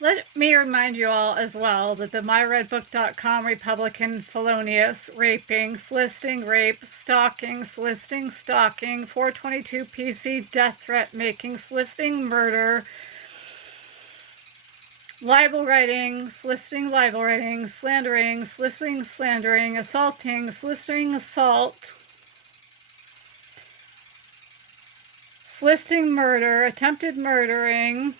Let me remind you all as well that the myredbook.com Republican felonious, raping, soliciting rape, stalking, soliciting stalking, 422 PC death threat making, soliciting murder, libel writing, soliciting libel writing, slandering, soliciting slandering, assaulting, soliciting assault, soliciting murder, attempted murdering,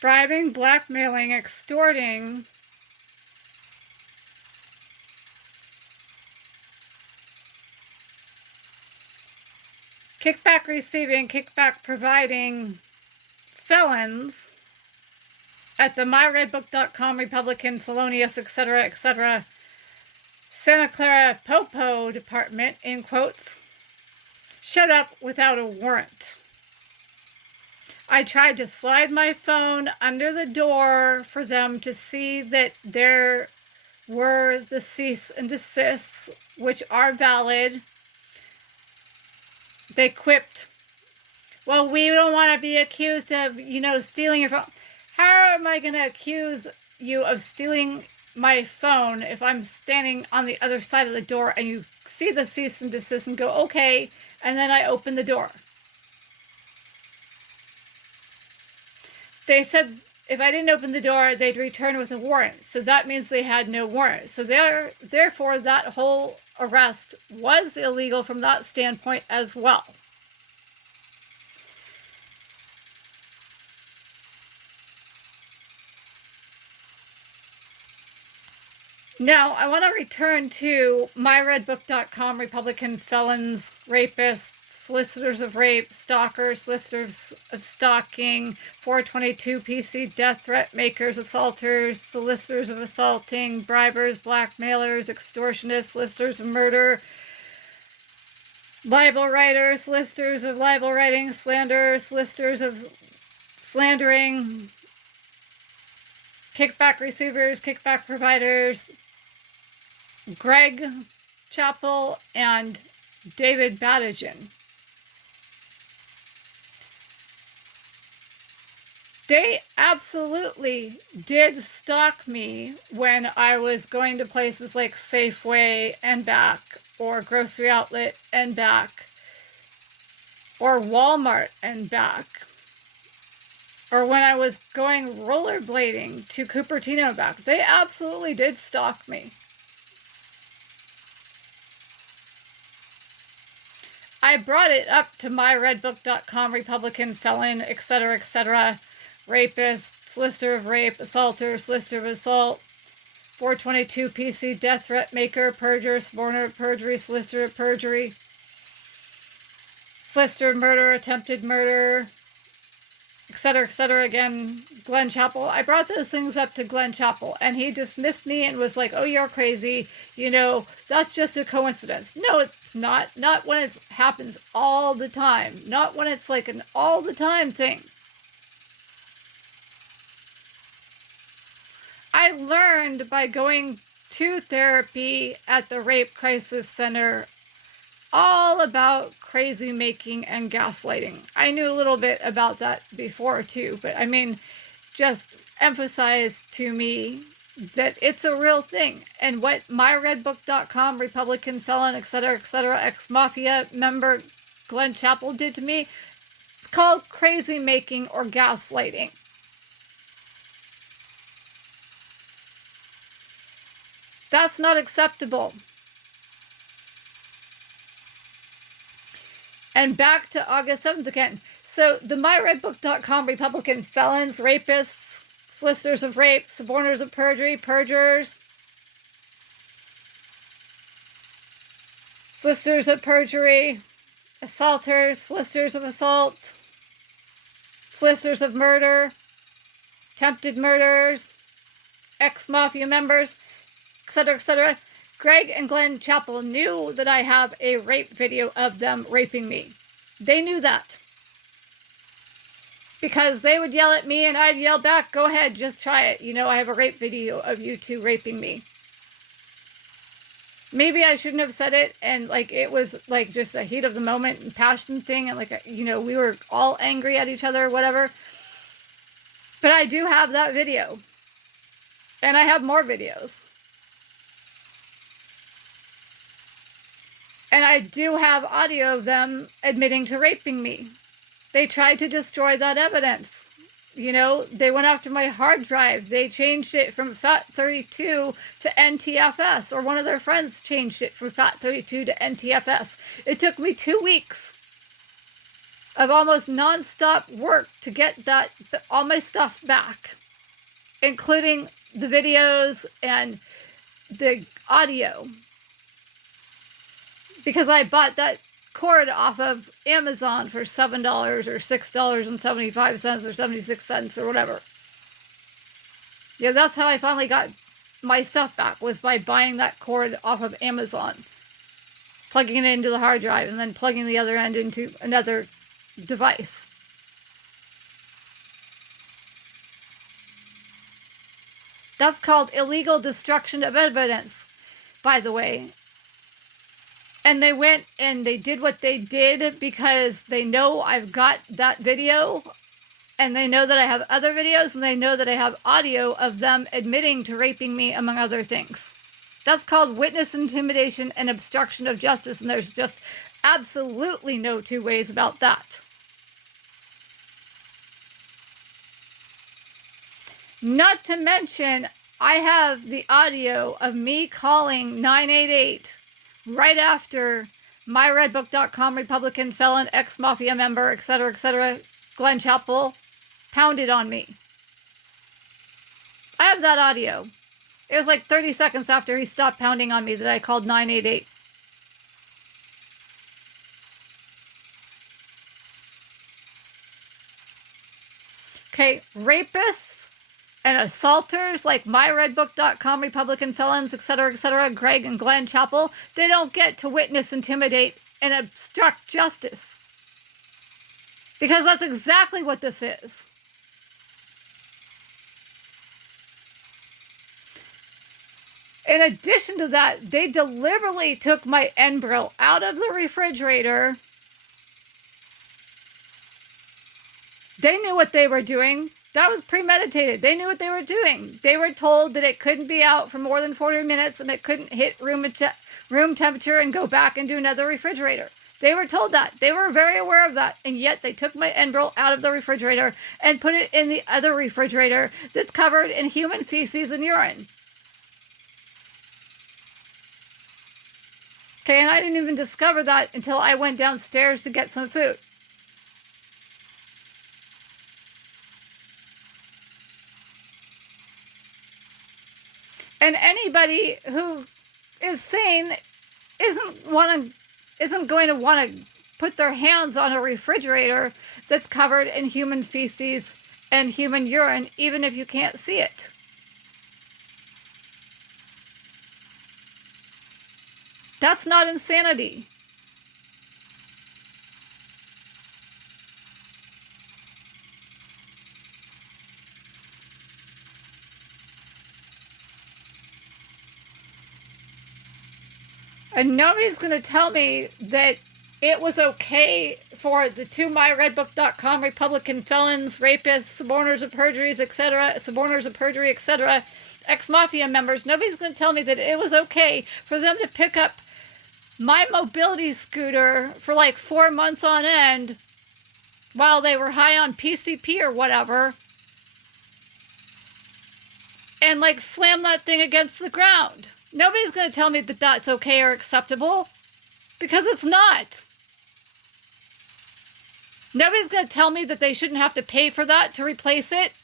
bribing, blackmailing, extorting, kickback receiving, kickback providing felons at the myredbook.com Republican felonious, etc., Santa Clara Popo Department, in quotes, showed up without a warrant. I tried to slide my phone under the door for them to see that there were the cease and desists, which are valid. They quipped, well, we don't want to be accused of, stealing your phone. How am I going to accuse you of stealing my phone if I'm standing on the other side of the door and you see the cease and desist and go, okay, and then I open the door? They said if I didn't open the door, they'd return with a warrant. So that means they had no warrant. So therefore, that whole arrest was illegal from that standpoint as well. Now, I want to return to myredbook.com Republican felons, rapists, solicitors of rape, stalkers, solicitors of stalking, 422 PC death threat makers, assaulters, solicitors of assaulting, bribers, blackmailers, extortionists, solicitors of murder, libel writers, solicitors of libel writing, slander, solicitors of slandering, kickback receivers, kickback providers, Greg Chappell and David Badigan. They absolutely did stalk me when I was going to places like Safeway and back, or Grocery Outlet and back, or Walmart and back, or when I was going rollerblading to Cupertino and back. They absolutely did stalk me. I brought it up to myredbook.com Republican felon, etc., rapist, solicitor of rape, assaulter, solicitor of assault, 422 PC death threat maker, perjurer, suborner of perjury, solicitor of perjury, solicitor of murder, attempted murder, etc., again, Glenn Chappell. I brought those things up to Glenn Chappell, and he dismissed me and was like, oh, you're crazy. That's just a coincidence. No, it's not. Not when it happens all the time. Not when it's like an all the time thing. I learned by going to therapy at the Rape Crisis Center all about crazy making and gaslighting. I knew a little bit about that before too, but just emphasize to me that it's a real thing. And what myredbook.com Republican felon, etc., ex-mafia member Glenn Chappell did to me, it's called crazy making or gaslighting. That's not acceptable. And back to August 7th again. So the myredbook.com Republican felons, rapists, solicitors of rape, suborners of perjury, perjurers, solicitors of perjury, assaulters, solicitors of assault, solicitors of murder, attempted murders, ex-mafia members, etc., Greg and Glenn Chappell knew that I have a rape video of them raping me. They knew that. Because they would yell at me and I'd yell back, go ahead, just try it. I have a rape video of you two raping me. maybe I shouldn't have said it, and like it was like just a heat of the moment and passion thing, and like, you know, we were all angry at each other, whatever. But I do have that video, and I have more videos, and I do have audio of them admitting to raping me. They tried to destroy that evidence. You know, they went after my hard drive. They changed it from FAT32 to NTFS, or one of their friends changed it from FAT32 to NTFS. It took me 2 weeks of almost non-stop work to get all my stuff back, including the videos and the audio, because I bought that cord off of Amazon for $7 or $6.75 or 76 cents or whatever. Yeah, that's how I finally got my stuff back, was by buying that cord off of Amazon, plugging it into the hard drive, and then plugging the other end into another device. That's called illegal destruction of evidence, by the way. And they went and they did what they did because they know I've got that video, and they know that I have other videos, and they know that I have audio of them admitting to raping me, among other things. That's called witness intimidation and obstruction of justice, and there's just absolutely no two ways about that. Not to mention, I have the audio of me calling 988 right after myredbook.com Republican felon, ex-mafia member, etc., Glenn Chappell, pounded on me. I have that audio. It was like 30 seconds after he stopped pounding on me that I called 988. Okay, rapists and assaulters like myredbook.com Republican felons, etc., Greg and Glenn Chappell, they don't get to witness, intimidate, and obstruct justice. Because that's exactly what this is. In addition to that, they deliberately took my enbrel out of the refrigerator. They knew what they were doing. That was premeditated. They knew what they were doing. They were told that it couldn't be out for more than 40 minutes, and it couldn't hit room temperature and go back into another refrigerator. They were told that. They were very aware of that, and yet they took my enbrel out of the refrigerator and put it in the other refrigerator that's covered in human feces and urine. Okay, and I didn't even discover that until I went downstairs to get some food. And anybody who is sane isn't going to want to put their hands on a refrigerator that's covered in human feces and human urine, even if you can't see it. That's not insanity. And nobody's going to tell me that it was okay for the two myredbook.com Republican felons, rapists, suborners of perjuries, etc., ex-mafia members. Nobody's going to tell me that it was okay for them to pick up my mobility scooter for like 4 months on end while they were high on PCP or whatever, and like slam that thing against the ground. Nobody's going to tell me that that's okay or acceptable, because it's not. Nobody's going to tell me that they shouldn't have to pay for that to replace it.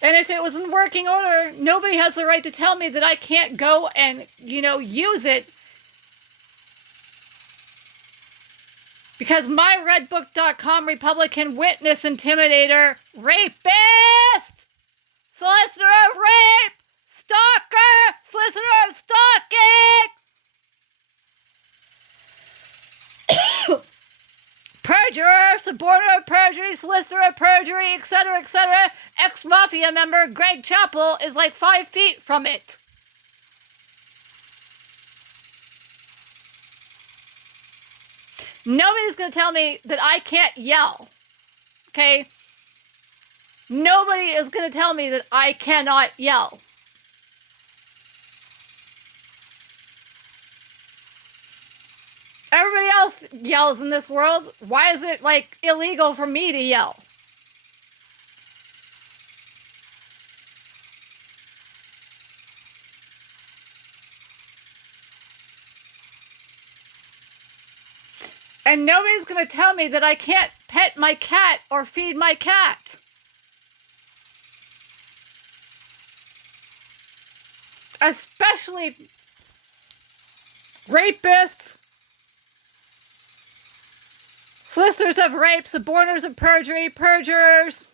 And if it was in working order, nobody has the right to tell me that I can't go and, use it. Because myredbook.com Republican witness, intimidator, rapist, solicitor of rape, stalker, solicitor of stalking, perjurer, suborner of perjury, solicitor of perjury, etc., etc. Ex-mafia member Greg Chappell is like 5 feet from it. Nobody's going to tell me that I can't yell. Okay? Nobody is going to tell me that I cannot yell. Everybody else yells in this world. Why is it, like, illegal for me to yell? And nobody's going to tell me that I can't pet my cat or feed my cat. Especially rapists, solicitors of rape, suborners of perjury, perjurers,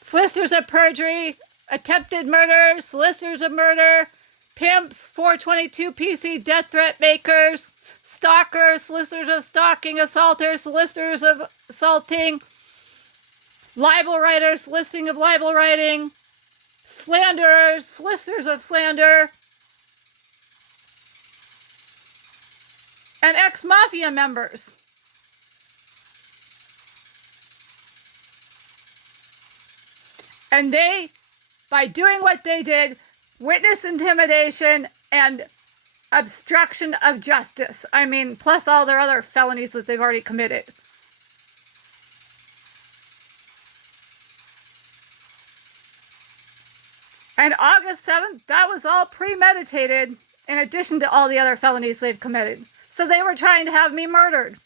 solicitors of perjury, attempted murder, solicitors of murder, pimps, 422 PC death threat makers, stalkers, solicitors of stalking, assaulters, solicitors of assaulting, libel writers, listing of libel writing, slanderers, solicitors of slander, and ex-mafia members. And they, by doing what they did, witness intimidation and obstruction of justice. I mean, plus all their other felonies that they've already committed. And August 7th, that was all premeditated in addition to all the other felonies they've committed. So they were trying to have me murdered.